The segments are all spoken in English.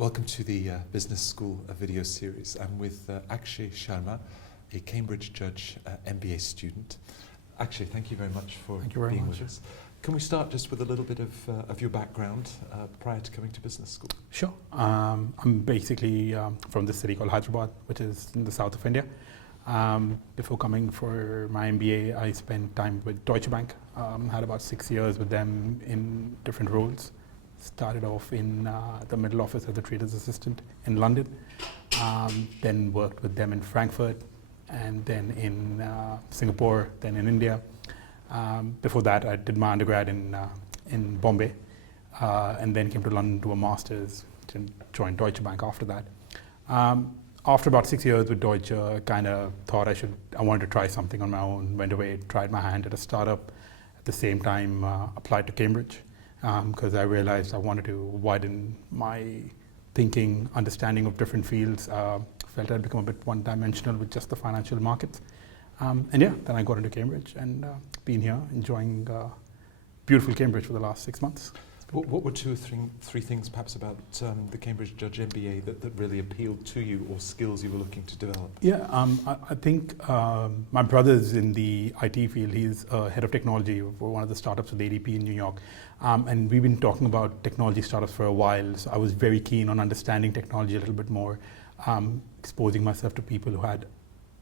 Welcome to the Business School video series. I'm with Akshay Sarma, a Cambridge Judge MBA student. Akshay, thank you very much for being with us. Can we start just with a little bit of your background prior to coming to business school? Sure. I'm basically from this city called Hyderabad, which is in the south of India. Before coming for my MBA, I spent time with Deutsche Bank. Had about 6 years with them in different roles. Started off in the middle office as a trader's assistant in London, then worked with them in Frankfurt, and then in Singapore, then in India. Before that, I did my undergrad in Bombay, and then came to London to do a master's, and joined Deutsche Bank after that. After about 6 years with Deutsche, I kind of thought I wanted to try something on my own, went away, tried my hand at a startup. At the same time, applied to Cambridge, because I realized I wanted to widen my thinking, understanding of different fields. Felt I'd become a bit one-dimensional with just the financial markets. And yeah, then I got into Cambridge and been here enjoying beautiful Cambridge for the last 6 months. What were two or three things perhaps about the Cambridge Judge MBA that really appealed to you, or skills you were looking to develop? Yeah, I think my brother's in the IT field. He's head of technology for one of the startups with ADP in New York. And we've been talking about technology startups for a while. So I was very keen on understanding technology a little bit more, exposing myself to people who had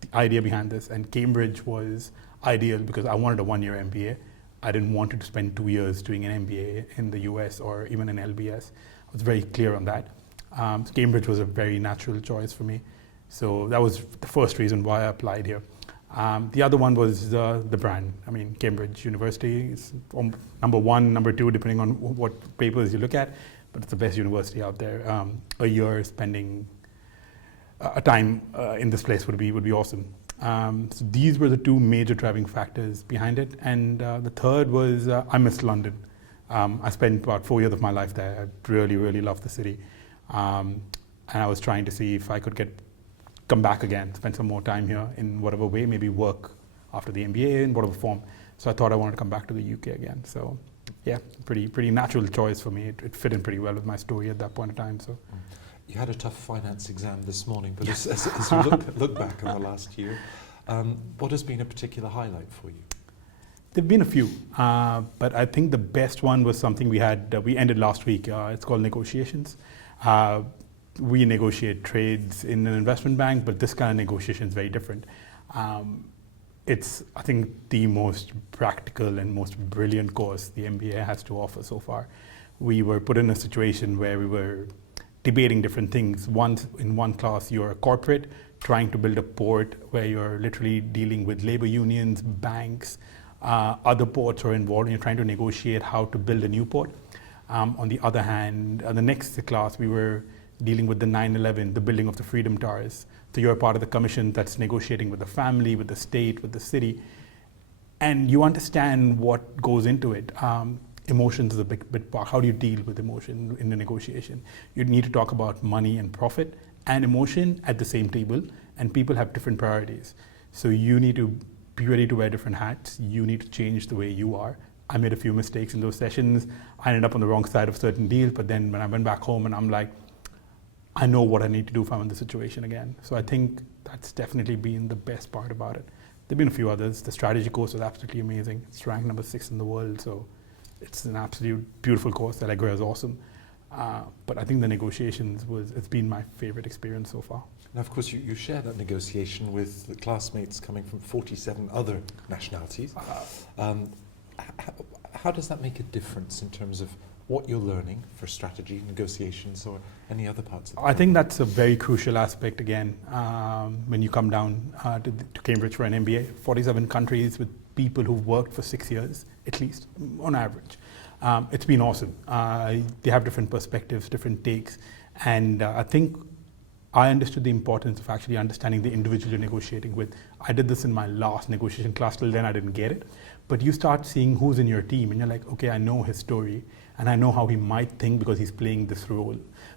the idea behind this. And Cambridge was ideal because I wanted a one-year MBA. I didn't want to spend 2 years doing an MBA in the US or even an LBS. I was very clear on that. So Cambridge was a very natural choice for me. So that was the first reason why I applied here. The other one was the brand. I mean, Cambridge University is number one, number two, depending on what papers you look at, but it's the best university out there. A year spending a time in this place would be awesome. So these were the two major driving factors behind it. And the third was I missed London. I spent about 4 years of my life there. I really, really loved the city. And I was trying to see if I could come back again, spend some more time here in whatever way, maybe work after the MBA in whatever form. So I thought I wanted to come back to the UK again. So yeah, pretty natural choice for me. It fit in pretty well with my story at that point in time. So. You had a tough finance exam this morning, but as you look back on the last year, what has been a particular highlight for you? There have been a few, but I think the best one was something we ended last week. It's called negotiations. We negotiate trades in an investment bank, but this kind of negotiation is very different. It's, I think, the most practical and most brilliant course the MBA has to offer so far. We were put in a situation where we were debating different things. In one class, you're a corporate trying to build a port where you're literally dealing with labor unions, banks, other ports are involved, and you're trying to negotiate how to build a new port. On the other hand, the next class, we were dealing with the 9/11, the building of the Freedom Towers. So you're part of the commission that's negotiating with the family, with the state, with the city, and you understand what goes into it. Emotions is a big part. How do you deal with emotion in the negotiation? You need to talk about money and profit and emotion at the same table, and people have different priorities. So you need to be ready to wear different hats. You need to change the way you are. I made a few mistakes in those sessions. I ended up on the wrong side of certain deals, but then when I went back home and I'm like, I know what I need to do if I'm in the situation again. So I think that's definitely been the best part about it. There've been a few others. The strategy course was absolutely amazing. It's ranked number 6 in the world, so it's an absolute beautiful course. The Allegro is awesome. But I think the negotiations it's been my favorite experience so far. Now, of course, you share that negotiation with the classmates coming from 47 other nationalities. How does that make a difference in terms of what you're learning for strategy, negotiations, or any other parts of the I think that's a very crucial aspect, again, when you come down to Cambridge for an MBA. 47 countries with people who've worked for 6 years, at least, on average. It's been awesome. They have different perspectives, different takes, and I think I understood the importance of actually understanding the individual you're negotiating with. I did this in my last negotiation class, till then I didn't get it. But you start seeing who's in your team, and you're like, okay, I know his story, and I know how he might think because he's playing this role.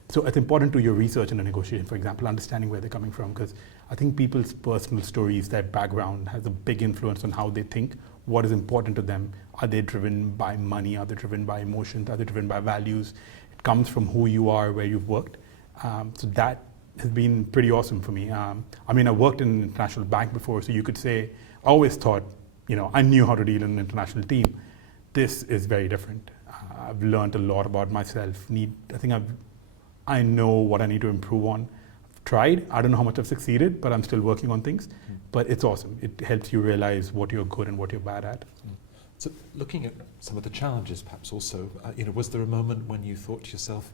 So it's important to your research in a negotiation, for example, understanding where they're coming from, because I think people's personal stories, their background has a big influence on how they think, what is important to them. Are they driven by money? Are they driven by emotions? Are they driven by values? It comes from who you are, where you've worked. So that has been pretty awesome for me. I mean, I worked in an international bank before, so you could say, I always thought, I knew how to deal in an international team. This is very different. I've learned a lot about myself. I know what I need to improve on. I've tried. I don't know how much I've succeeded, but I'm still working on things. But it's awesome. It helps you realize what you're good and what you're bad at. So looking at some of the challenges, perhaps also, was there a moment when you thought to yourself,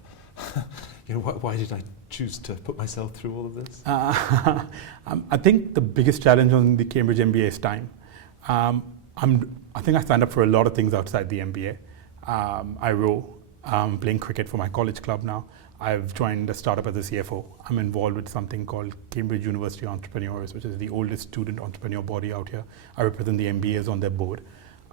why did I choose to put myself through all of this? I think the biggest challenge on the Cambridge MBA is time. I think I signed up for a lot of things outside the MBA. I row. I'm playing cricket for my college club now. I've joined a startup as a CFO. I'm involved with something called Cambridge University Entrepreneurs, which is the oldest student entrepreneur body out here. I represent the MBAs on their board.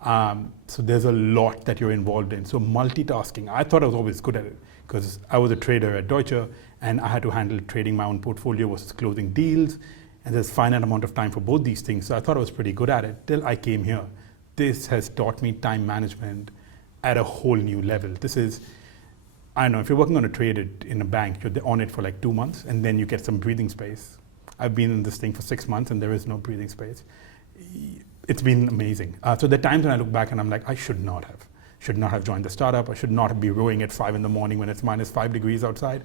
So there's a lot that you're involved in. So multitasking, I thought I was always good at it because I was a trader at Deutsche and I had to handle trading my own portfolio versus closing deals. And there's a finite amount of time for both these things. So I thought I was pretty good at it till I came here. This has taught me time management at a whole new level. This is, I don't know, if you're working on a trade in a bank, you're on it for like 2 months and then you get some breathing space. I've been in this thing for 6 months and there is no breathing space. It's been amazing. So there are times when I look back and I'm like, I should not have joined the startup. I should not be rowing at 5 in the morning when it's -5 degrees outside.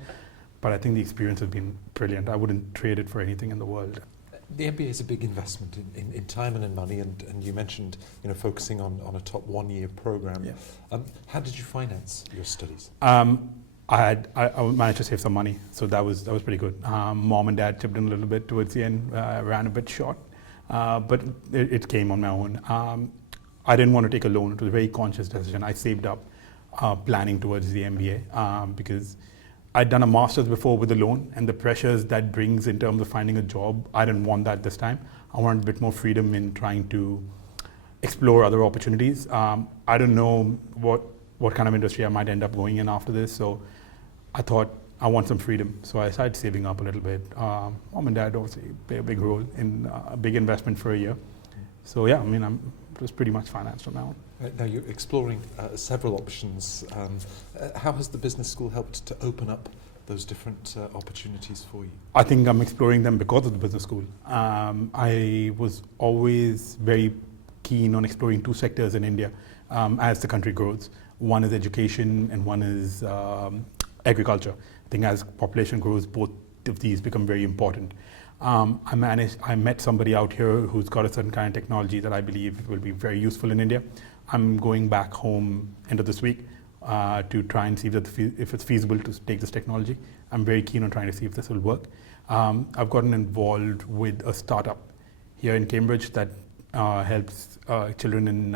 But I think the experience has been brilliant. I wouldn't trade it for anything in the world. The MBA is a big investment in time and in money, and you mentioned focusing on a top 1-year program. Yeah. How did you finance your studies? I managed to save some money, so that was pretty good. Mom and dad chipped in a little bit towards the end. I ran a bit short, but it came on my own. I didn't want to take a loan. It was a very conscious decision. I saved up planning towards the MBA because I'd done a master's before with a loan, and the pressures that brings in terms of finding a job, I didn't want that this time. I wanted a bit more freedom in trying to explore other opportunities. I don't know what kind of industry I might end up going in after this, so I thought I want some freedom. So I started saving up a little bit. Mom and dad obviously play a big role in a big investment for a year. So yeah, it was pretty much financed on my own. Right, now you're exploring several options. How has the business school helped to open up those different opportunities for you? I think I'm exploring them because of the business school. I was always very keen on exploring 2 sectors in India as the country grows. One is education and one is agriculture. I think as population grows, both of these become very important. I met somebody out here who's got a certain kind of technology that I believe will be very useful in India. I'm going back home end of this week to try and see if it's feasible to take this technology. I'm very keen on trying to see if this will work. I've gotten involved with a startup here in Cambridge that helps children in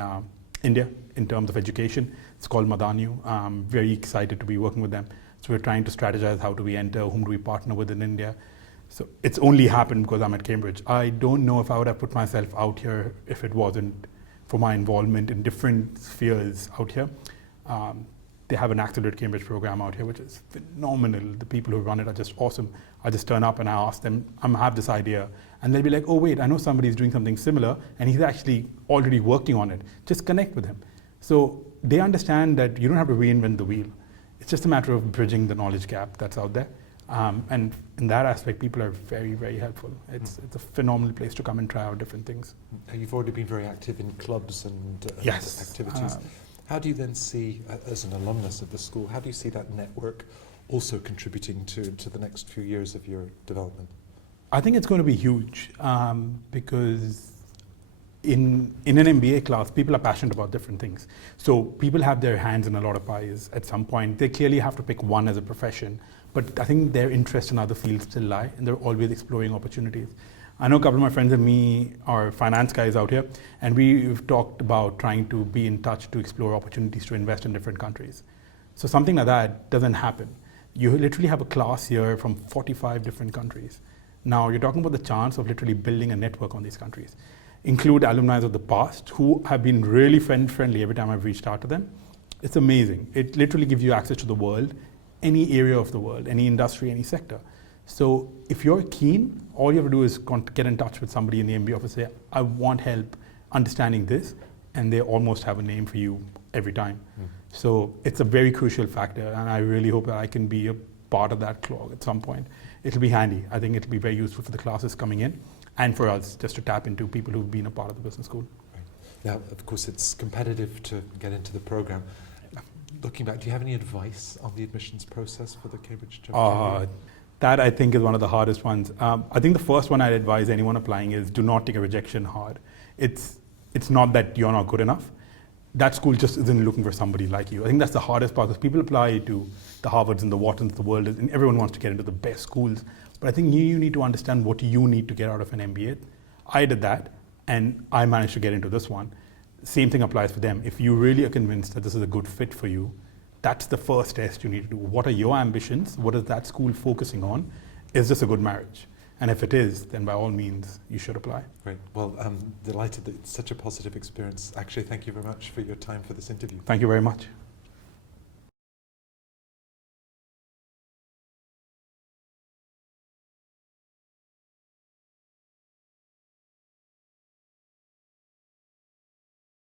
India in terms of education. It's called Madanu. I'm very excited to be working with them. So we're trying to strategize how do we enter, whom do we partner with in India. So it's only happened because I'm at Cambridge. I don't know if I would have put myself out here if it wasn't for my involvement in different spheres out here. They have an accelerated Cambridge program out here, which is phenomenal. The people who run it are just awesome. I just turn up and I ask them, I have this idea. And they'll be like, oh wait, I know somebody's doing something similar and he's actually already working on it. Just connect with him. So they understand that you don't have to reinvent the wheel. It's just a matter of bridging the knowledge gap that's out there. And in that aspect, people are very, very helpful. It's a phenomenal place to come and try out different things. You've already been very active in clubs and yes. activities. How do you then see, as an alumnus of the school, how do you see that network also contributing to the next few years of your development? I think it's going to be huge because in an MBA class, people are passionate about different things. So people have their hands in a lot of pies at some point. They clearly have to pick one as a profession, but I think their interest in other fields still lie, and they're always exploring opportunities. I know a couple of my friends and me are finance guys out here, and we've talked about trying to be in touch to explore opportunities to invest in different countries. So something like that doesn't happen. You literally have a class here from 45 different countries. Now you're talking about the chance of literally building a network on these countries. Include alumni of the past who have been really friendly every time I've reached out to them. It's amazing. It literally gives you access to the world, any area of the world, any industry, any sector. So if you're keen, all you have to do is get in touch with somebody in the MBA office and say, I want help understanding this, and they almost have a name for you every time. So it's a very crucial factor, and I really hope that I can be a part of that clog at some point, it'll be handy. I think it'll be very useful for the classes coming in and for us just to tap into people who've been a part of the business school. Right. Now, of course, it's competitive to get into the program. Looking back, do you have any advice on the admissions process for the Cambridge Judge MBA? That I think is one of the hardest ones. I think the first one I'd advise anyone applying is do not take a rejection hard. It's not that you're not good enough. That school just isn't looking for somebody like you. I think that's the hardest part, because people apply to the Harvards and the Whartons of the world, and everyone wants to get into the best schools. But I think you need to understand what you need to get out of an MBA. I did that, and I managed to get into this one. Same thing applies for them. If you really are convinced that this is a good fit for you, that's the first test you need to do. What are your ambitions? What is that school focusing on? Is this a good marriage? And if it is, then by all means, you should apply. Great. Well, I'm delighted that it's such a positive experience. Akshay, thank you very much for your time for this interview. Thank you very much.